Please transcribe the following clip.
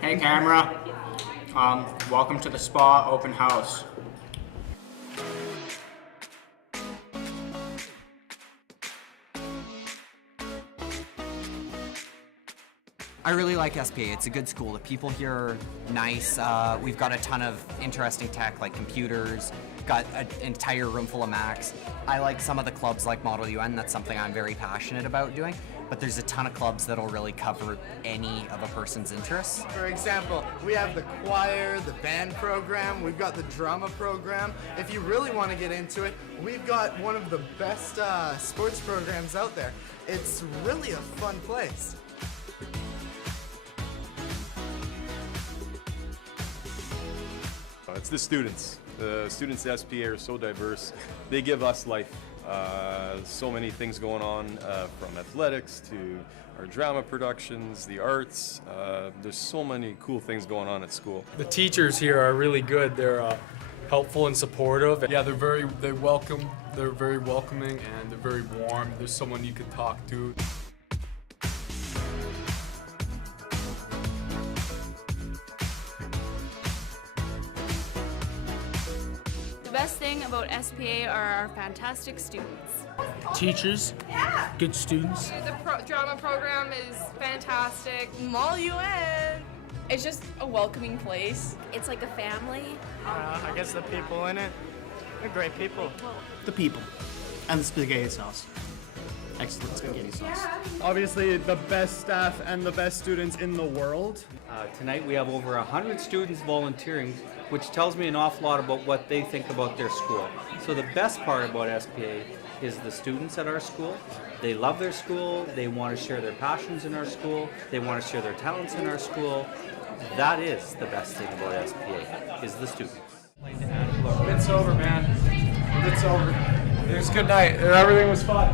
Hey camera, welcome to the spa open house. I really like SPA. It's a good school. The people here are nice. We've got a ton of interesting tech like computers, got an entire room full of Macs. I like some of the clubs like Model UN. That's something I'm very passionate about doing. But there's a ton of clubs that'll really cover any of a person's interests. For example, we have the choir, the band program, we've got the drama program. If you really want to get into it, we've got one of the best sports programs out there. It's really a fun place. It's the students. The students at SPA are so diverse. They give us life. So many things going on, from athletics to our drama productions, the arts. There's so many cool things going on at school. The teachers here are really good. They're helpful and supportive. Yeah, they're very welcoming, and they're very warm. There's someone you can talk to. The best thing about SPA are our fantastic students. Teachers, good students. The drama program is fantastic. Model UN. It's just a welcoming place. It's like a family. I guess the people in it, they're great people. The people. And the spaghetti sauce. Excellent spaghetti sauce. Obviously the best staff and the best students in the world. Tonight we have over 100 students volunteering, which tells me an awful lot about what they think about their school. So the best part about SPA is the students at our school. They love their school, they want to share their passions in our school, they want to share their talents in our school. That is the best thing about SPA, is the students. It's over, man. It's over. It was a good night. Everything was fun.